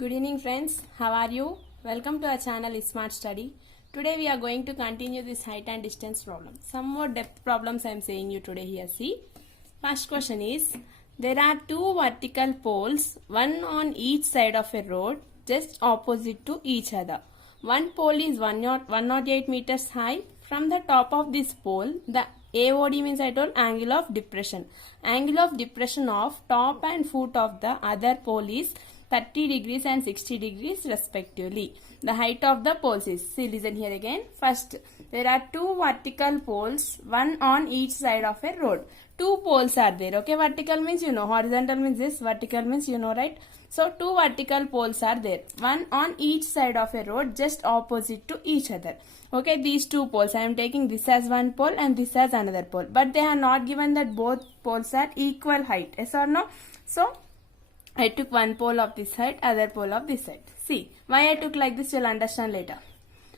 Good evening friends, how are you? Welcome to our channel Smart Study. Today we are going to continue this height and distance problem. Some more depth problems I am saying you today here. See, first question is, there are two vertical poles, one on each side of a road, just opposite to each other. One pole is 108 meters high. From the top of this pole, the AOD means I told angle of depression. Angle of depression of top and foot of the other pole is 30 degrees and 60 degrees respectively. The height of the poles is, see, listen here again. First, there are two vertical poles, one on each side of a road. Two poles are there, okay? Vertical means you know, horizontal means this, vertical means you know, right? So, two vertical poles are there, one on each side of a road just opposite to each other. Okay, these two poles, I am taking this as one pole and this as another pole. But they are not given that both poles are equal height, yes or no? So, I took one pole of this side, other pole of this side. See, why I took like this you'll understand later.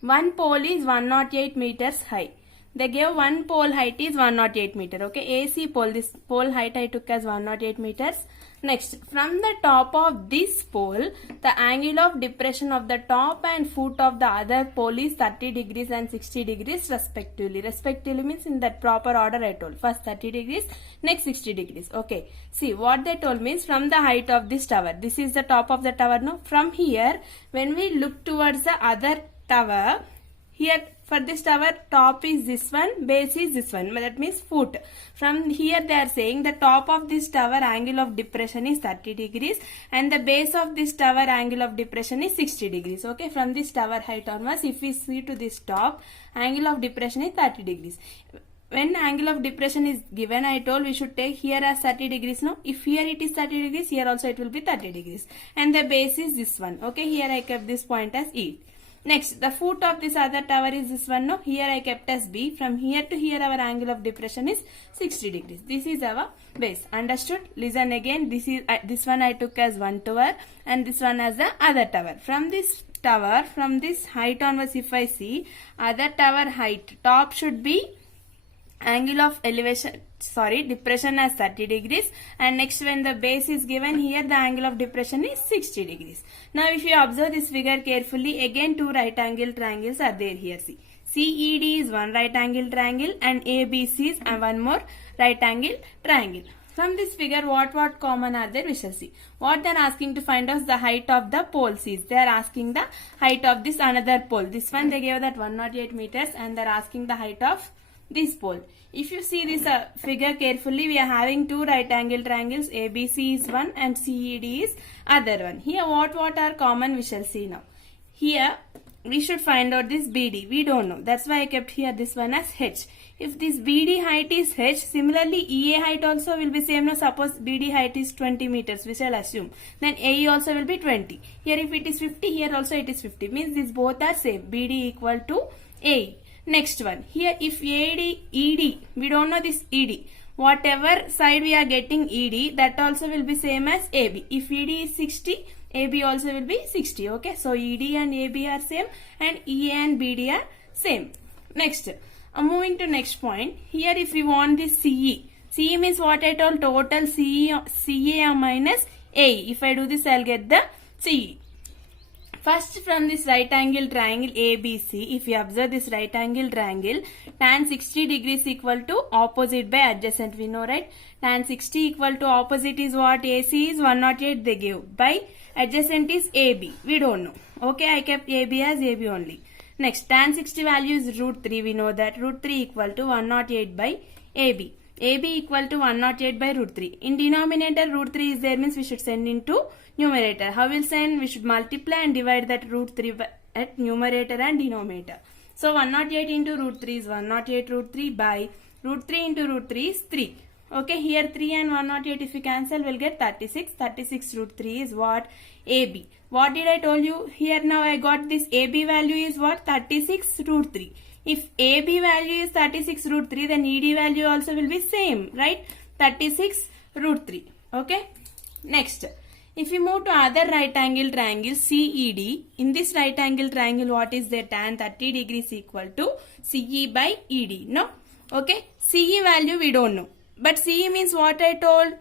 One pole is 108 meters high. They gave one pole height is 108 meter. Okay, AC pole, this pole height I took as 108 meters. Next, from the top of this pole, the angle of depression of the top and foot of the other pole is 30 degrees and 60 degrees respectively. Respectively means in that proper order I told. First 30 degrees, next 60 degrees. Okay, see what they told means from the height of this tower. This is the top of the tower, no? From here, when we look towards the other tower, here for this tower, top is this one, base is this one, that means foot. From here they are saying the top of this tower angle of depression is 30 degrees and the base of this tower angle of depression is 60 degrees. Okay, from this tower height onwards, if we see to this top, angle of depression is 30 degrees. When angle of depression is given, I told we should take here as 30 degrees. No, if here it is 30 degrees, here also it will be 30 degrees. And the base is this one. Okay, here I kept this point as E. Next, the foot of this other tower is this one. No, here I kept as B. From here to here our angle of depression is 60 degrees. This is our base. Understood? Listen again. This is this one I took as one tower and this one as the other tower. From this tower, from this height onwards, if I see other tower height, top should be angle of elevation, depression as 30 degrees, and next when the base is given here, the angle of depression is 60 degrees. Now if you observe this figure carefully, again two right angle triangles are there here. See, CED is one right angle triangle and ABC is one more right angle triangle. From this figure, what common are there? We shall see. What they are asking to find out the height of the poles is. They are asking the height of this another pole. This one they gave that 108 meters and they are asking the height of this pole. If you see this figure carefully, we are having two right angle triangles. ABC is one and CED is other one. Here what are common we shall see now. Here we should find out this BD. We don't know. That's why I kept here this one as H. If this BD height is H, similarly EA height also will be same. Now suppose BD height is 20 meters, we shall assume. Then AE also will be 20. Here if it is 50, here also it is 50. Means these both are same. BD equal to AE. Next one, here if ED, we don't know this ED. Whatever side we are getting ED, that also will be same as AB. If ED is 60, AB also will be 60. Okay, so ED and AB are same and EA and BD are same. Next, moving to next point. Here if we want this CE. CE means what I told, total CA minus AE. If I do this, I'll get the CE. First, from this right angle triangle ABC, if you observe this right angle triangle, tan 60 degrees equal to opposite by adjacent. We know, right? Tan 60 equal to opposite is what? AC is 108 they give. By adjacent is AB. We don't know. Okay, I kept AB as AB only. Next, tan 60 value is root 3. We know that root 3 equal to 108 by AB. AB equal to 108 by root 3. In denominator, root 3 is there means we should send into numerator. How will send? We should multiply and divide that root 3 at numerator and denominator. So 108 into root 3 is 108 root 3 by root 3 into root 3 is 3. Okay, here 3 and 108 if you cancel we'll get 36. 36 root 3 is what? AB. What did I told you? Here now I got this AB value is what? 36 root 3. If AB value is 36 root 3, then ED value also will be same, right? 36 root 3. Okay. Next, if we move to other right angle triangle CED, in this right angle triangle, what is there? Tan 30 degrees equal to CE by ED. No? Okay. CE value we don't know. But CE means what I told?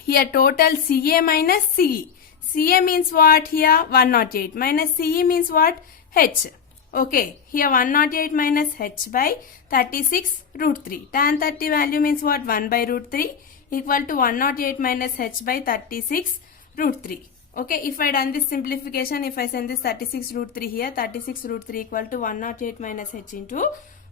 Here total CA minus CE. CA means what here? 108 minus CE means what? H. Okay, here 108 minus H by 36 root 3. Tan 30 value means what? 1 by root 3 equal to 108 minus H by 36 root 3. Okay, if I done this simplification, if I send this 36 root 3 here, 36 root 3 equal to 108 minus H into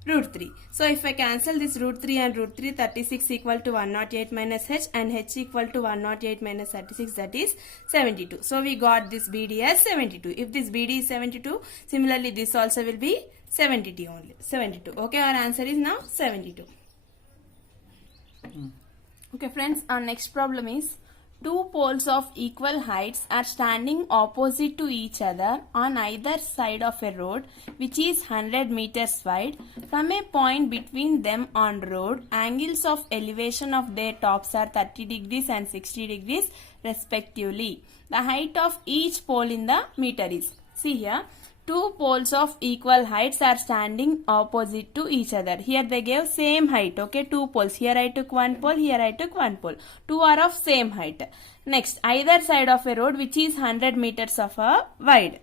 root 3. So if I cancel this root 3 and root 3, 36 equal to 108 minus H and H equal to 108 minus 36, that is 72. So we got this BD as 72. If this BD is 72, similarly this also will be 72 only. 72. Okay, our answer is now 72. Okay friends, our next problem is two poles of equal heights are standing opposite to each other on either side of a road which is 100 meters wide. From a point between them on road, angles of elevation of their tops are 30 degrees and 60 degrees respectively. The height of each pole in the meter is, see here, two poles of equal heights are standing opposite to each other. Here they gave same height. Okay, two poles. Here I took one pole. Here I took one pole. Two are of same height. Next, either side of a road which is 100 meters of a wide.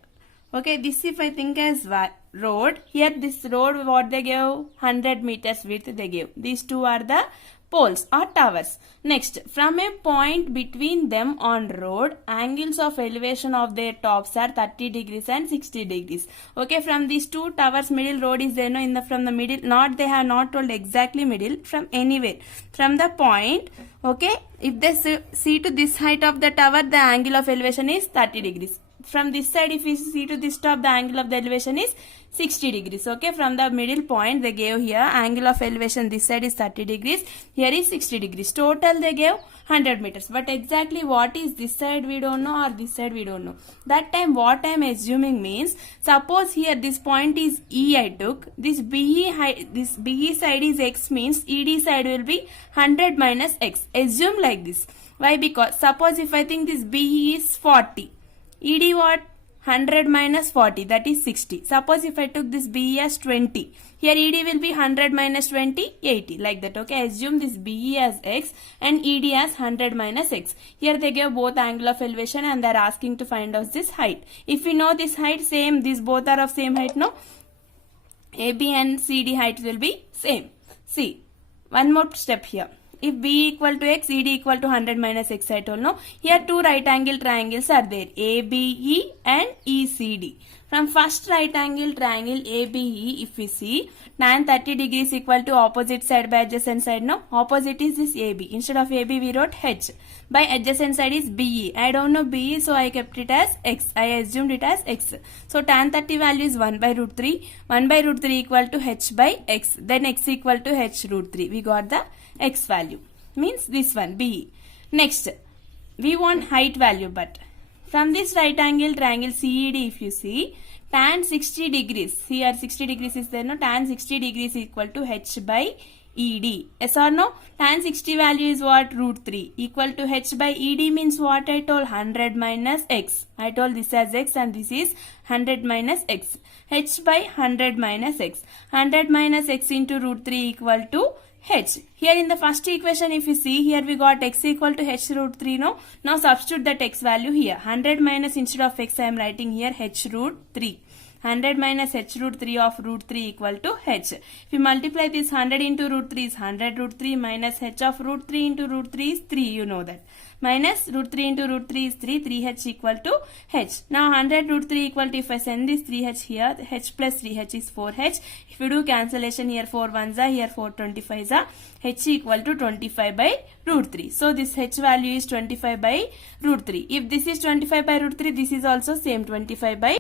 Okay, this if I think as road. Here this road what they gave? 100 meters width they gave. These two are the poles or towers. Next, from a point between them on road, angles of elevation of their tops are 30 degrees and 60 degrees. Okay, from these two towers, middle road is there, no, in the from the middle, not they have not told exactly middle, from anywhere. From the point, okay, if they see to this height of the tower, the angle of elevation is 30 degrees. From this side, if we see to this top, the angle of the elevation is 60 degrees. Okay, from the middle point they gave here angle of elevation, this side is 30 degrees, here is 60 degrees. Total they gave 100 meters. But exactly what is this side we don't know, or this side we don't know. That time what I am assuming means, suppose here this point is E I took, this BE side is X means ED side will be 100 minus X. Assume like this. Why? Because suppose if I think this BE is 40. ED what? 100 minus 40, that is 60. Suppose if I took this BE as 20, here ED will be 100 minus 20, 80, like that. Okay, assume this BE as X and ED as 100 minus X. Here they give both angle of elevation and they are asking to find out this height. If we know this height, same, these both are of same height, no? AB and CD height will be same. See, one more step here. If B equal to X, ED equal to 100 minus X, I told no. Here two right angle triangles are there, ABE and ECD. From first right angle triangle ABE, if we see, tan 30 degrees equal to opposite side by adjacent side, no. Opposite is this AB. Instead of AB, we wrote H. By adjacent side is BE. I don't know BE, so I kept it as X. I assumed it as X. So tan 30 value is 1 by root 3. 1 by root 3 equal to H by X. Then X equal to H root 3. We got the X value. Means this one, BE. Next, we want height value, but from this right angle triangle CED, if you see, tan 60 degrees, here 60 degrees is there, no? Tan 60 degrees equal to H by ED. Yes or no? Tan 60 value is what? Root 3. Equal to H by ED means what I told? 100 minus X. I told this as X and this is 100 minus X. H by 100 minus X. 100 minus X into root 3 equal to H. Here in the first equation, if you see, here we got X equal to H root 3, no? Now substitute that X value here. 100 minus, instead of X I am writing here H root 3. 100 minus H root 3 of root 3 equal to H. If you multiply this, 100 into root 3 is 100 root 3 minus H of root 3 into root 3 is 3, you know that. Minus root 3 into root 3 is 3, 3H equal to H. Now 100 root 3 equal to, if I send this 3H here, H plus 3H is 4H. If you do cancellation here, 4 1s are, here 4 25s are, H equal to 25 by root 3. So this H value is 25 by root 3. If this is 25 by root 3, this is also same 25 by.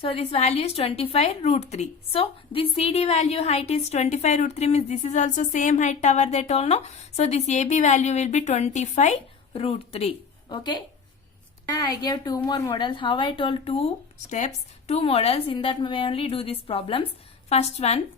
So this value is 25 root 3. So this CD value height is 25 root 3 means this is also same height tower they told, no? So this AB value will be 25 root 3. Okay. I gave two more models. How I told two steps, two models. In that way only do these problems. First one,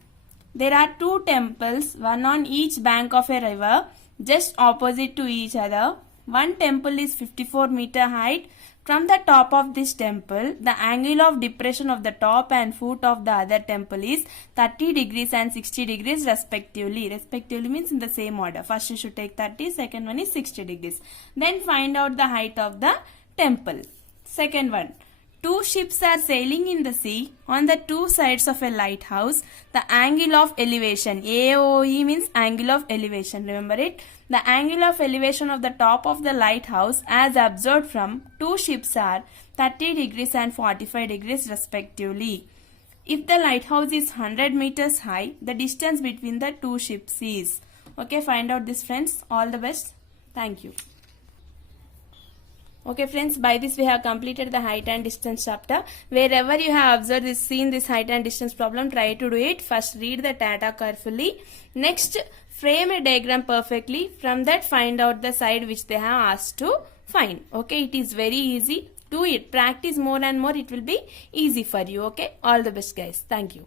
there are two temples, one on each bank of a river, just opposite to each other. One temple is 54 meter height, From the top of this temple, the angle of depression of the top and foot of the other temple is 30 degrees and 60 degrees respectively. Respectively means in the same order. First you should take 30, second one is 60 degrees. Then find out the height of the temple. Second one. Two ships are sailing in the sea on the two sides of a lighthouse. The angle of elevation, AOE means angle of elevation. Remember it? The angle of elevation of the top of the lighthouse as observed from two ships are 30 degrees and 45 degrees respectively. If the lighthouse is 100 meters high, the distance between the two ships is. Okay, find out this, friends. All the best. Thank you. Okay friends, by this we have completed the height and distance chapter. Wherever you have observed this, seen this height and distance problem, try to do it. First read the data carefully. Next, frame a diagram perfectly. From that, find out the side which they have asked to find. Okay, it is very easy. Do it. Practice more and more. It will be easy for you. Okay, all the best guys. Thank you.